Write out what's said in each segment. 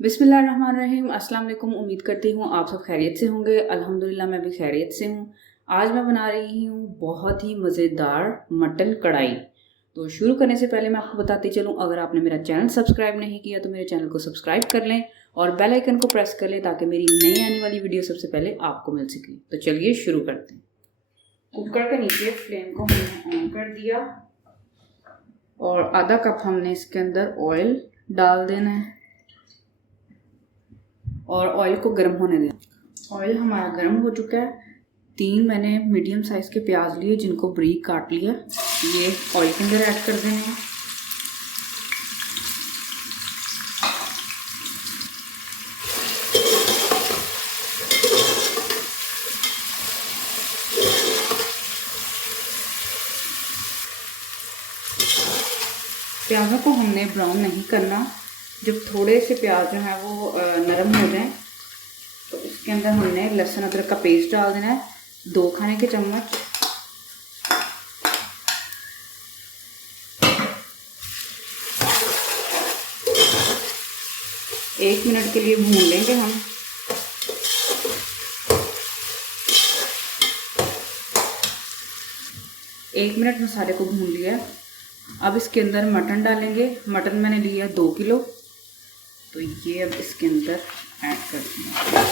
बिस्मिल्लाहिर्रहमानिर्रहीम। अस्सलाम वालेकुम। उम्मीद करती हूँ आप सब खैरियत से होंगे। अल्हम्दुलिल्लाह मैं भी खैरियत से हूँ। आज मैं बना रही हूँ बहुत ही मज़ेदार मटन कढ़ाई। तो शुरू करने से पहले मैं आपको बताती चलूँ, अगर आपने मेरा चैनल सब्सक्राइब नहीं किया तो मेरे चैनल को सब्सक्राइब कर लें और बेल आइकन को प्रेस कर लें ताकि मेरी नई आने वाली वीडियो सबसे पहले आपको मिल सके। तो चलिए शुरू करते हैं। कुकर के नीचे फ्लेम को हमने ऑन कर दिया और आधा कप हमने इसके अंदर ऑयल डाल देना है और ऑयल को गर्म होने दें। ऑयल हमारा गर्म हो चुका है। 3 मैंने मीडियम साइज़ के प्याज लिए जिनको बारीक काट लिया, ये ऑयल के अंदर ऐड कर देने हैं। प्याज़ों को हमने ब्राउन नहीं करना। जब थोड़े से प्याज जो है वो नरम हो जाएं तो इसके अंदर हमने लहसुन अदरक का पेस्ट डाल देना है, 2 खाने के चम्मच। एक मिनट के लिए भून लेंगे हम। एक मिनट मसाले को भून लिया। अब इसके अंदर मटन डालेंगे। मटन मैंने लिया 2 किलो, तो ये अब इसके अंदर ऐड कर देंगे।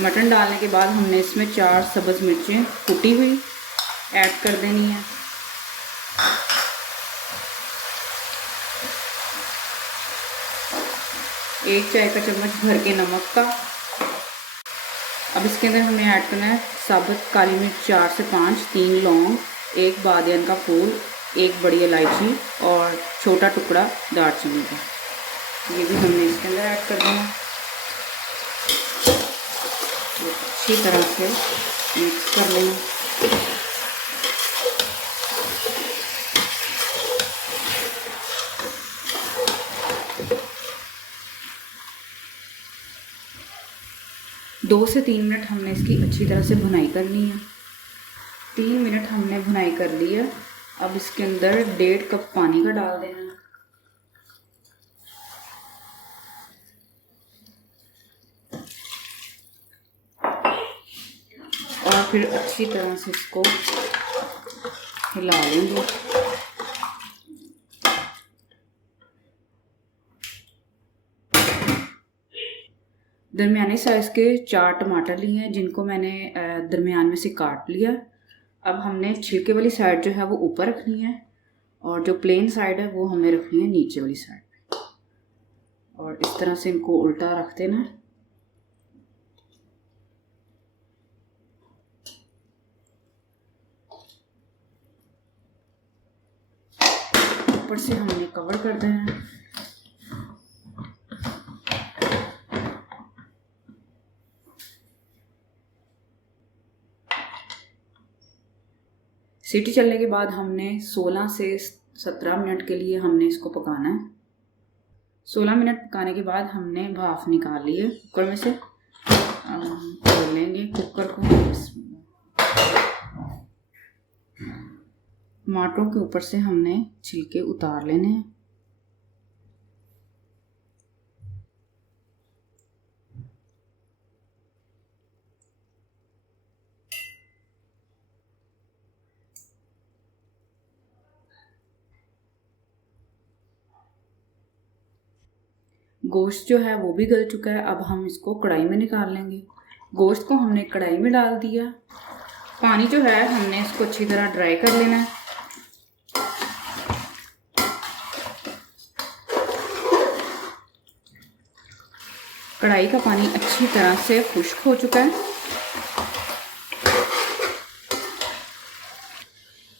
मटन डालने के बाद हमने इसमें 4 सब्ज़ मिर्चें कुटी हुई ऐड कर देनी है। एक चाय का चम्मच भर के नमक का। अब इसके अंदर हमें ऐड करना है साबुत काली मिर्च 4 से 5, 3 लौंग, 1 बादियान का फूल, 1 बड़ी इलायची और छोटा टुकड़ा दालचीनी का। ये भी हमने इसके अंदर ऐड कर देना। अच्छी तरह से मिक्स कर लेना। दो से 3 मिनट हमने इसकी अच्छी तरह से भुनाई करनी है। 3 मिनट हमने भुनाई कर ली है। अब इसके अंदर 1.5 कप पानी का डाल देना है। और फिर अच्छी तरह से इसको हिला लेंगे। दरमियाने साइज़ के 4 टमाटर लिए हैं जिनको मैंने दरमियान में से काट लिया। अब हमने छिलके वाली साइड जो है वो ऊपर रखनी है और जो प्लेन साइड है वो हमें रखनी है नीचे वाली साइड पे। और इस तरह से इनको उल्टा रख देना। ऊपर से हमने कवर कर देना है। सीटी चलने के बाद हमने 16 से 17 मिनट के लिए हमने इसको पकाना है। 16 मिनट पकाने के बाद हमने भाप निकाल ली है कुकर में से। खोल लेंगे कुकर को। टमाटरों के ऊपर से हमने छिलके उतार लेने हैं। गोश्त जो है वो भी गल चुका है। अब हम इसको कढ़ाई में निकाल लेंगे। गोश्त को हमने कढ़ाई में डाल दिया। पानी जो है हमने इसको अच्छी तरह ड्राई कर लेना है। कढ़ाई का पानी अच्छी तरह से खुश्क हो चुका है।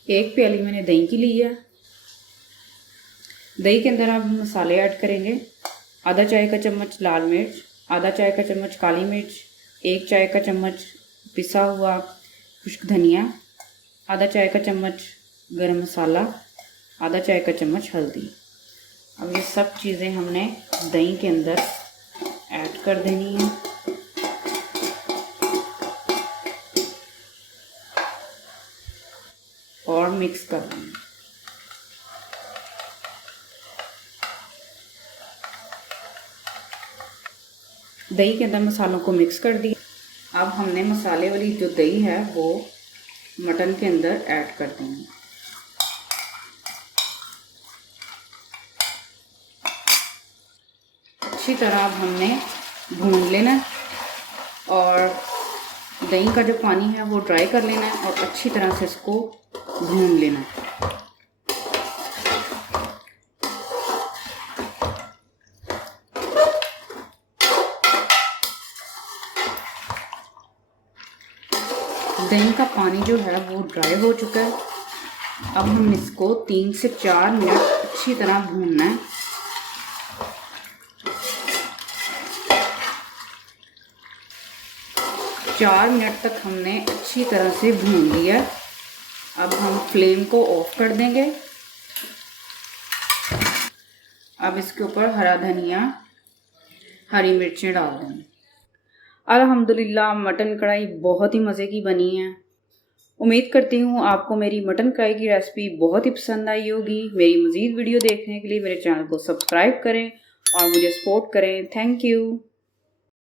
1 प्याली मैंने दही की ली है। दही के अंदर हम मसाले ऐड करेंगे। आधा चाय का चम्मच लाल मिर्च, आधा चाय का चम्मच काली मिर्च, 1 चाय का चम्मच पिसा हुआ खुश्क धनिया, आधा चाय का चम्मच गरम मसाला, आधा चाय का चम्मच हल्दी। अब ये सब चीज़ें हमने दही के अंदर ऐड कर देनी है। और मिक्स कर देंगे। दही के अंदर मसालों को मिक्स कर दिया। अब हमने मसाले वाली जो दही है वो मटन के अंदर ऐड कर देंगे। अच्छी तरह अब हमने भून लेना और दही का जो पानी है वो ड्राई कर लेना है और अच्छी तरह से इसको भून लेना है। दही का पानी जो है वो ड्राई हो चुका है। अब हम इसको 3 से 4 मिनट अच्छी तरह भूनना है। चार मिनट तक हमने अच्छी तरह से भून लिया। अब हम फ्लेम को ऑफ कर देंगे। अब इसके ऊपर हरा धनिया, हरी मिर्चें डाल देंगे। अल्हम्दुलिल्लाह मटन कढ़ाई बहुत ही मज़े की बनी है। उम्मीद करती हूँ आपको मेरी मटन कढ़ाई की रेसिपी बहुत ही पसंद आई होगी। मेरी मज़ीद वीडियो देखने के लिए मेरे चैनल को सब्सक्राइब करें और मुझे सपोर्ट करें। Thank you.